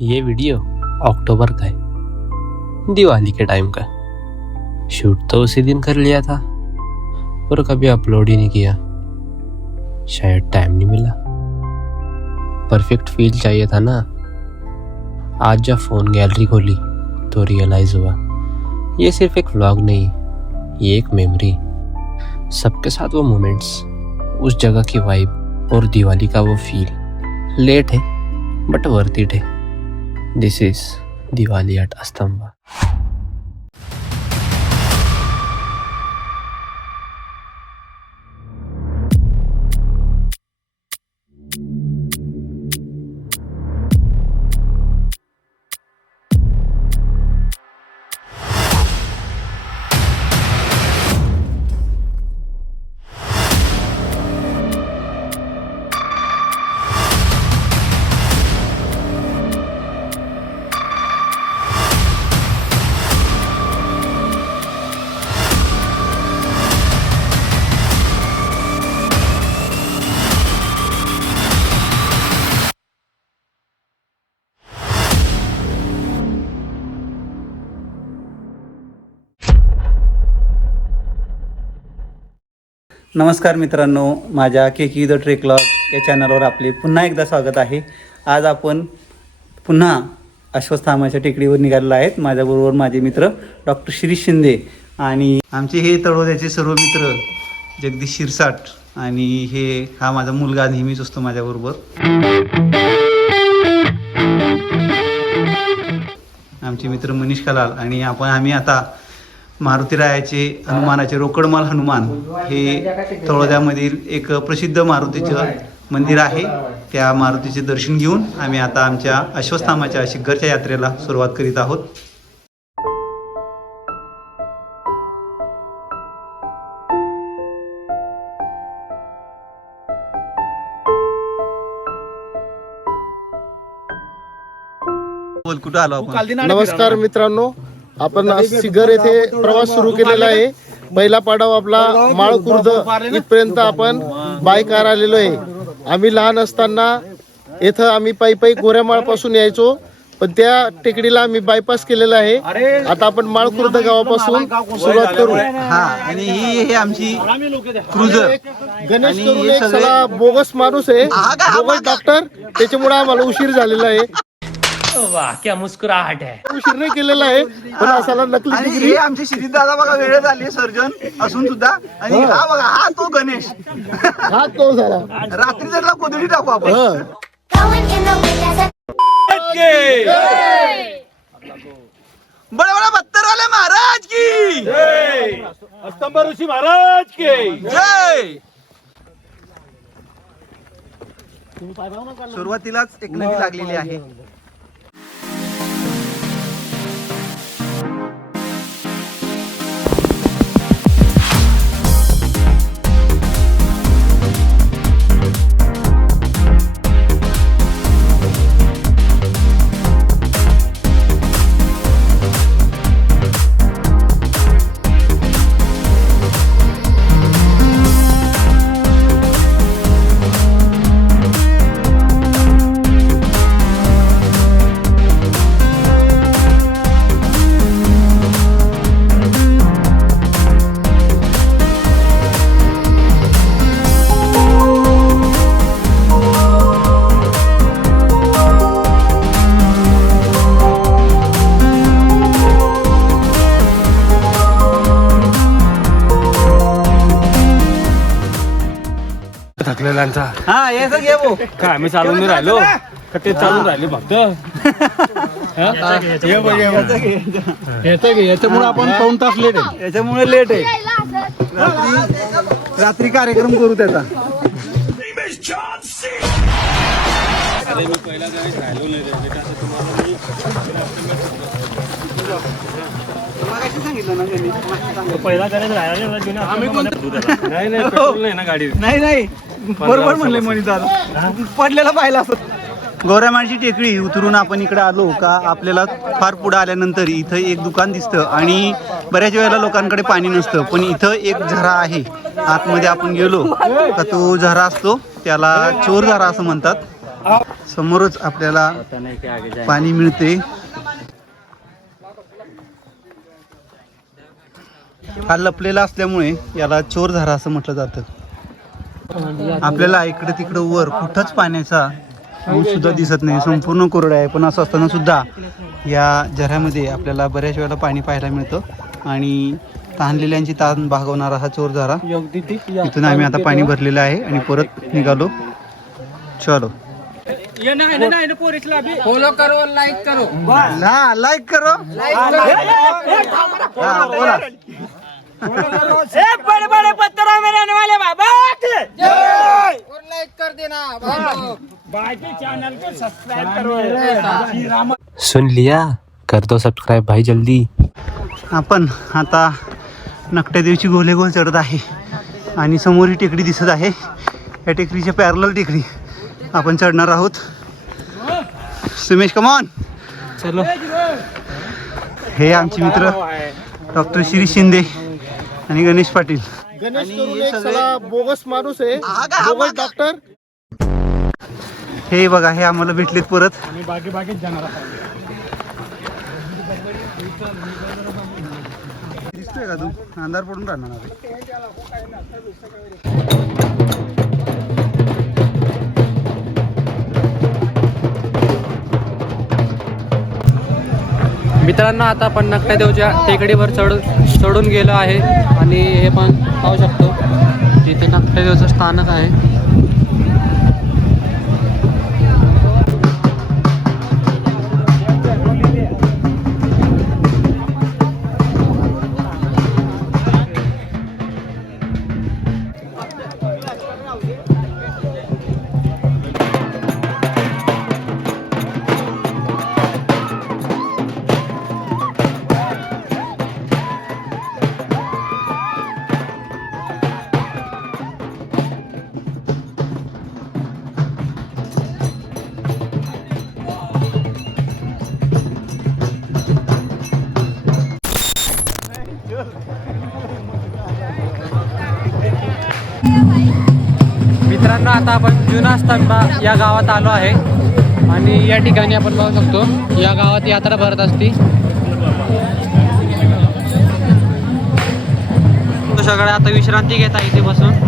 ये वीडियो अक्टूबर का है, दिवाली के टाइम का। शूट तो उसी दिन कर लिया था और कभी अपलोड ही नहीं किया, शायद टाइम नहीं मिला। परफेक्ट फील चाहिए था ना। आज जब फ़ोन गैलरी खोली तो रियलाइज़ हुआ ये सिर्फ एक व्लॉग नहीं, ये एक मेमोरी। सबके साथ वो मोमेंट्स, उस जगह की वाइब और दिवाली का वो फील। लेट है बट वर्थ इट है। दिस इज दिवाली एट अस्तंबा। नमस्कार मित्रांनो, माझ्या केकी द ट्रेकलॉग या चॅनलवर आपले पुन्हा एकदा स्वागत आहे. आज आपण पुन्हा अश्वत्थामाच्या टेकडीवर निघालेलो आहेत. माझ्याबरोबर माझे मित्र डॉक्टर शिरीष शिंदे आणि आमचे हे तळोद्याचे सर्व मित्र जगदीश शिरसाट आणि हा माझा मुलगा नेहमीच असतो माझ्याबरोबर. आमचे मित्र मनीष कलाल आणि आम्ही आता मारुतीरायाचे हनुमानाचे रोकडमाल हनुमान हे तळोद्यामधील एक प्रसिद्ध मारुतीचं मंदिर आहे. त्या मारुतीचे दर्शन घेऊन आम्ही आता आमच्या अश्वत्थामाच्या शिखरच्या यात्रेला सुरुवात करीत आहोत. बोल, कुठं आलो आपण? नमस्कार मित्रांनो, आपण शिगर येथे प्रवास सुरू केलेला आहे. पहिला पाडाव आपला माळखुर्द इथपर्यंत आपण बाय कार आलेलो आहे. आम्ही लहान असताना इथं आम्ही पायी गोऱ्यामाळ पासून यायचो, पण त्या टेकडीला आम्ही बायपास केलेला आहे. आता आपण माळखुर्द गावापासून सुरुवात करू. हा, आणि ही आमची क्रुझर. गणेश करून एक सगळा बोगस माणूस आहे, बोगस डॉक्टर, त्याच्यामुळे आम्हाला उशीर झालेला आहे. वाह क्या मुस्कुराहट है. उशीर नाही केलेला आहे, पण असाला नकली आणि डिग्री. हे आमचे श्रीद दादा बघा, वेळ झाली सर्जन असून सुद्धा. आणि हा बघा, हा तो गणेश. हा तो झाला. रात्री त्याला कोदडी टाकू आपण. बडे बडे बत्तर वाले महाराज की जय, अस्तंबा ऋषी महाराज की जय. सुरुवातीलाच एक नदी लागलेली आहे. थकलेल्यांचा हा, याचं घे भाऊ. काय आम्ही चालून नाही राहिलो का ते चालून राहिले फक्त. याच्यामुळे आपण पाऊण तास लेट आहे. याच्यामुळे लेट आहे. रात्री कार्यक्रम करू त्याचा. अरे मी पहिला गणेश राहिलो नाही पहिला गणेश राहिला नाही ना गाडी. नाही बरोबर म्हणले मनी दादा, पडलेला पाहिला असत. गोऱ्यामाळची टेकडी उतरून आपण इकडे आलो का आपल्याला फार पुढे आल्यानंतर इथं एक दुकान दिसतं आणि बऱ्याच वेळेला लोकांकडे पाणी नसतं, पण इथं एक झरा आहे. आतमध्ये आपण गेलो का तो झरा असतो, त्याला चोर झरा असं म्हणतात. समोरच आपल्याला पाणी मिळते. हा लपलेला असल्यामुळे याला चोरझारा असं म्हटलं जातं. आपल्याला इकडे तिकडे वर कुठंच पाण्याचा अंश सुद्धा दिसत नाही, संपूर्ण कोरडा आहे. पण असं असताना सुद्धा या झऱ्यामध्ये आपल्याला बऱ्याच वेळेला पाणी पाहायला मिळतं आणि तहानलेल्यांची ताण भागवणारा हा चोरझारा. इथून आम्ही आता पाणी भरलेलं आहे आणि परत निघालो. चलो फॉलो करो, लाइक करो. हा लाईक करो. हा, बोला. बड़े बड़े पत्थरों में रहने वाले बाबा और लाइक कर देना भाई के चैनल को सब्सक्राइब करो. सुन लिया, कर दो सब्सक्राइब भाई जल्दी. आपण आता नकट्या देवीची गोले गोल चढत आहे आणि समोर ही टेकडी दिसत आहे. या टेकडीच्या पॅरलल टेकडी आपण चढणार आहोत. सुमेश कमॉन चलो. हे आमचे मित्र डॉक्टर शिरीष शिंदे आणि गणेश पाटील. गणेश करून एक सला बोगस माणूस आहे, बोगस डॉक्टर. हे बघा, हे आम्हाला भेटलेत परत. दिसतोय का तू? अंधार पडून राहणार आहे. मित्रांनो, आता आपण नकट्या देवच्या टेकडीवर चढून गेलो आहे आणि हे पण पाहू शकतो तिथे नकट्या देवचं स्थानक आहे. मित्रांनो, आता आपण जुना स्तंभा या गावात आलो आहे आणि या ठिकाणी आपण पाहू शकतो या गावात यात्रा भरत असते. तो सगळं आता विश्रांती घेत आहे इथे बसून.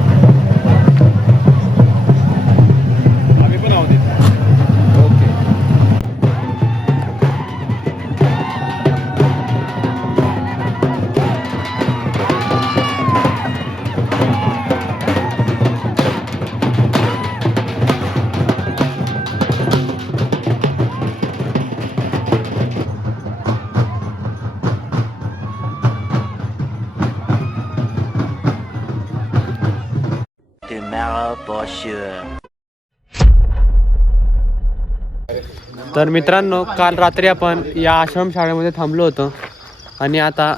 तर मित्रांनो, काल रात्री आपण या आश्रमशाळेमध्ये थांबलो होतो आणि आता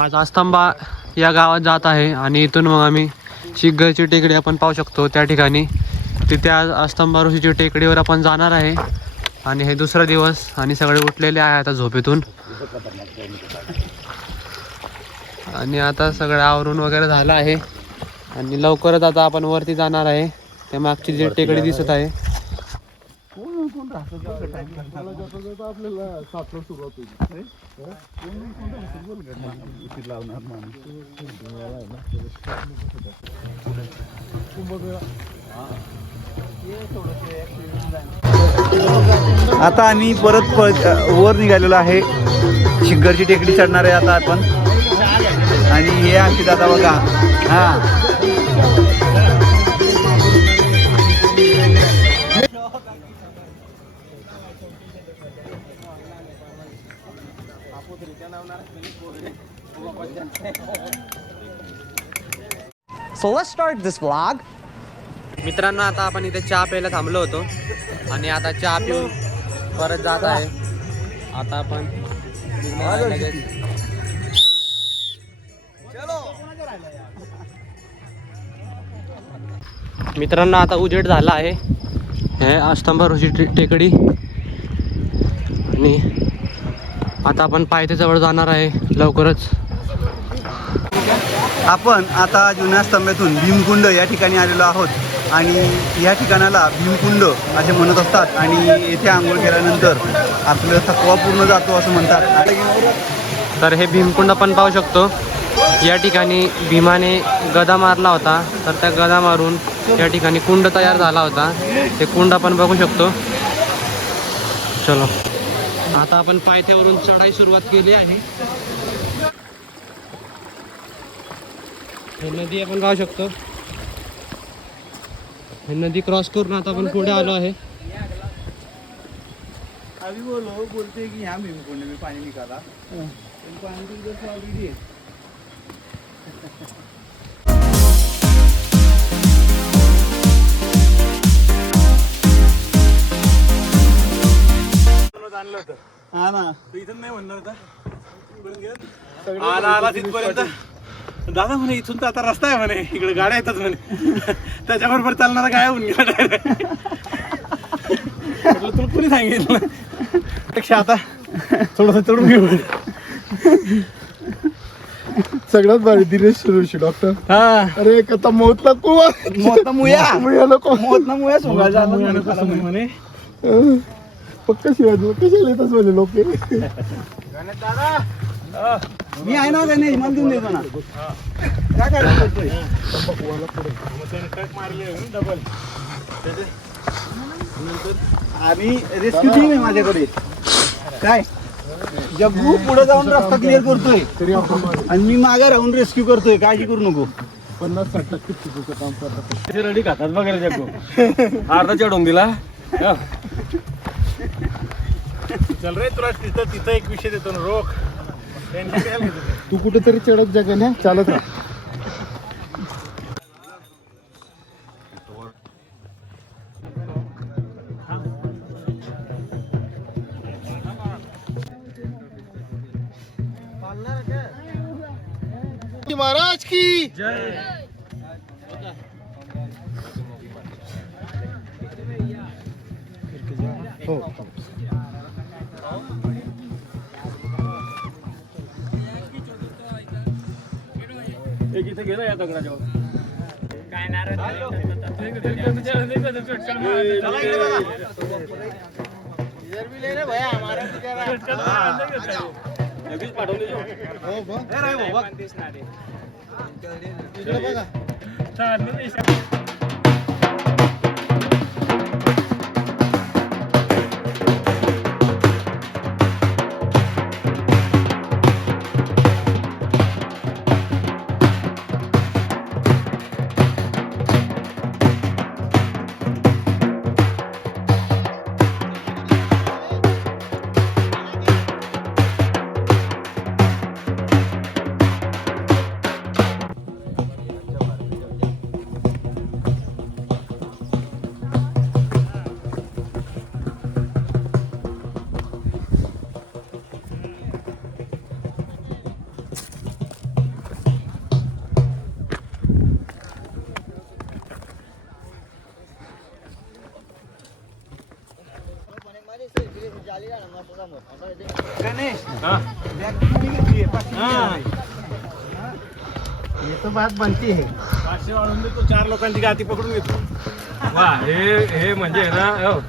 आज आस्तंबा या गावात जात आहे आणि इथून मग आम्ही शिखरची टेकडी आपण पाहू शकतो त्या ठिकाणी. तिथे आज आस्तंबा ऋषीची टेकडीवर आपण जाणार आहे आणि हे दुसरा दिवस आणि सगळे उठलेले आहे आता झोपेतून आणि आता सगळं आवरून वगैरे झालं आहे आणि लवकरच आता आपण वरती जाणार आहे. त्या मागची जी टेकडी दिसत आहे आता आम्ही परत वर निघालेलो आहे. शिखरची टेकडी चढणार आहे आता आपण. आणि हे आमची दादा बघा. हा, So let's start this vlog. मित्रांनो, आता आपण इथे चहा प्यायला थांबलो होतो आणि आता चहा पिऊन परत जात आहे. आता आपण लगेच. मित्रांनो, आता उजेड झाला आहे. हे आस्तंबा ऋषी टेकडी आणि आता आपण पायथ्याजवळ जाणार आहे लवकरच. आपण आता जुन्या स्तंभेतून भीमकुंड या ठिकाणी आलेलो आहोत आणि या ठिकाणाला भीमकुंड असे म्हणत असतात आणि येथे आंघोळ केल्यानंतर आपलं थकवा पूर्ण जातो असं म्हणतात. तर हे भीमकुंड आपण पाहू शकतो. या ठिकाणी भीमाने गदा मारला होता, तर त्या गदा मारून या ठिकाणी कुंड तयार झाला होता. ते कुंड आपण बघू शकतो. चलो आता आपण पायथ्यावरून चढाई सुरुवात केली आहे. हे नदी आपण पाहू शकतो. हे नदी क्रॉस करून आता आपण पुढे आलो आहे. अभी वो लोग बोलते हैं कि यहाँ भीमकुंड में पानी निकाला, पानी तो इधर से ऑलरेडी है. हा ना, इथून नाही म्हणणार होता. आला तिथपर्यंत दादा म्हणे इथून तर आता रस्ता आहे म्हणे, इकडे गाड्या येतात म्हणे. त्याच्याबरोबर चालणारा गाय होऊन गेला. तुला कोणी सांगितलं पेक्षा आता थोडस चढून घेऊ. सगळ्यात भारी दिनेश ऋषी डॉक्टर. हा अरे कथा मौत ना कुवा मोत मुया मुया नको मोत ना मुया सोंगायला म्हणे. पक्का शिवाजी कशाला येतच म्हणजे लोक. मी आहे ना गणेश, मला देऊन देतो ना. काय काय करतोय आम्ही रेस्क्यू टीम आहे माझ्याकडे. काय जग्गू पुढे जाऊन रस्ता क्लिअर करतोय आणि मी मागे राहून रेस्क्यू करतोय. काळजी करू नको. 50-60% चुकीचं काम करतात. रडी खातात वगैरे जग्गू. अर्धा चढवून दिला. चल रे, तुला तिथं एक विषय देतो ना, रोख. तू कुठेतरी चढत जगाने चालत राहा. महाराज की जय. हो एक इथे गेला या दगडाच्या काय नारळ पाठवले. गणेश ये तो बात बनती है. 500 वाढून देतो. 4 लोकांची गाती पकडून घेतो. वा हे म्हणजे ना.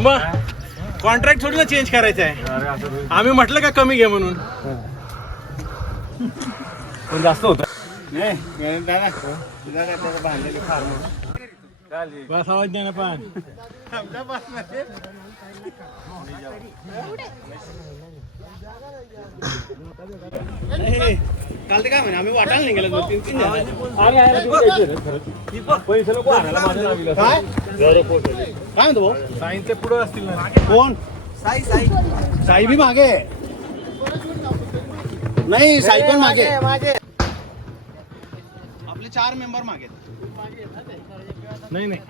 मग कॉन्ट्रॅक्ट थोडी ना चेंज करायचं आहे. आम्ही म्हटलं का कमी घे म्हणून. पण जास्त होत. बस आवाज द्या ना. पण काल ते काय म्हणे, आम्ही वाटायला नाही गेलो 2-3 पैसे नको आणायला माझ्या नावीला. काय म्हणतो भाऊ? साईनचे पुढे असतील ना. कोण? साई बी मागे नाही. साई पण मागे. आपले 4 मेंबर मागे. नाही नाही.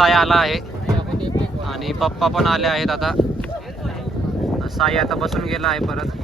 साई आला आहे आणि पप्पा पण आले आहेत. आता साई आता बसून गेला आहे परत.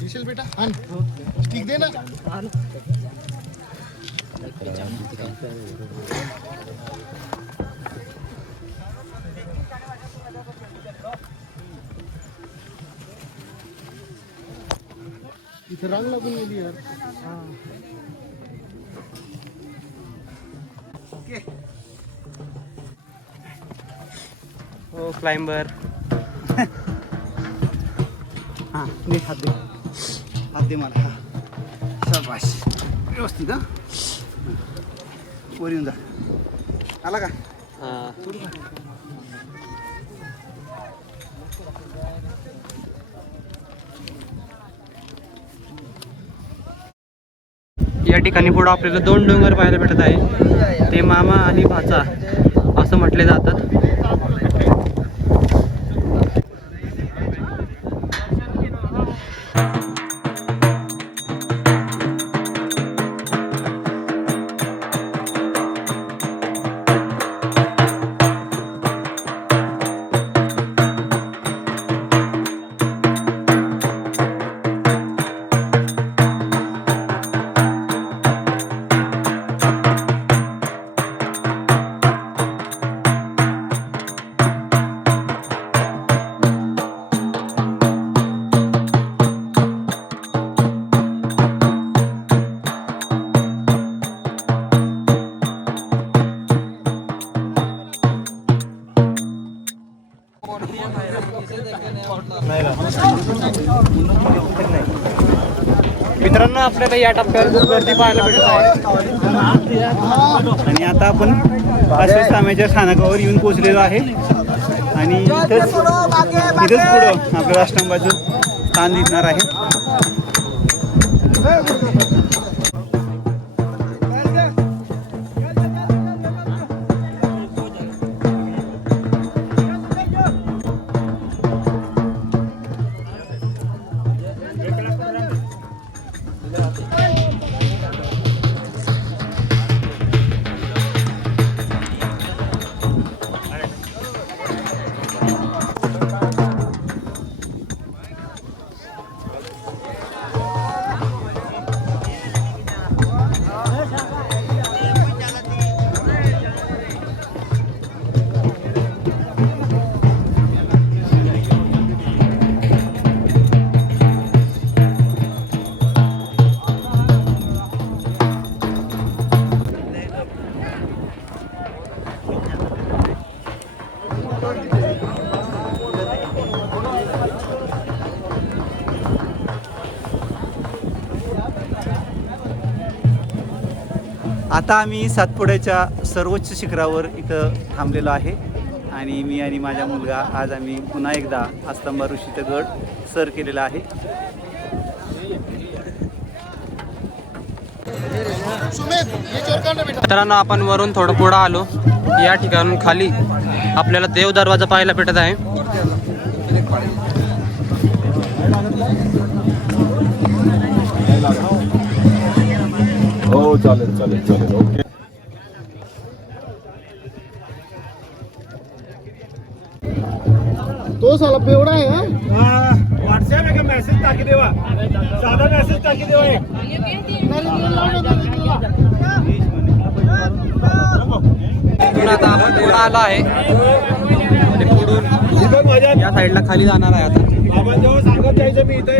विशाल बेटा आण स्टिक दे ना. इथे रांग लागून गेली यार. हो क्लाइंबर. हां नीट हात दे, हात दे मला. हां शाबाश, व्यवस्थित. हां वर येऊन जा. आला का? या ठिकाणी पुढं आपल्याला 2 डोंगर पाहायला भेटत आहे. ते मामा आणि भाचा असं म्हटले जातात. मित्रांनो आपल्याला या टप्प्यावर गर्दी पाहायला भेटत आहे. आणि आता आपण आश्रमस्थानाच्या स्थानकावर येऊन पोहोचलेलो आहे. आणि इथंच पुढं आपल्याला अष्टंबाचं स्थान दिसणार आहे. आता आम्ही सातपुड्याच्या सर्वोच्च शिखरावर इथं थांबलेलो आहे. आणि मी आणि माझा मुलगा आज आम्ही पुन्हा एकदा अस्तंबा ऋषीचा गड सर केलेला आहे. मित्रांनो आपण वरून थोडं पुढं आलो. या ठिकाणून खाली आपल्याला देव दरवाजा पाहायला भेटत आहे. हो चालेल चालेल चालेल ओके. तो साला बेवडा आहे हा. व्हॉट्सअप आहे का मेसेज टाकी देवा, साधा मेसेज टाकी देवा एक. आता आपण पुढे आला आहे आणि पुढून या साईडला खाली जाणार आहे. आता आपण जेव्हा सांगत जायचं मी इथे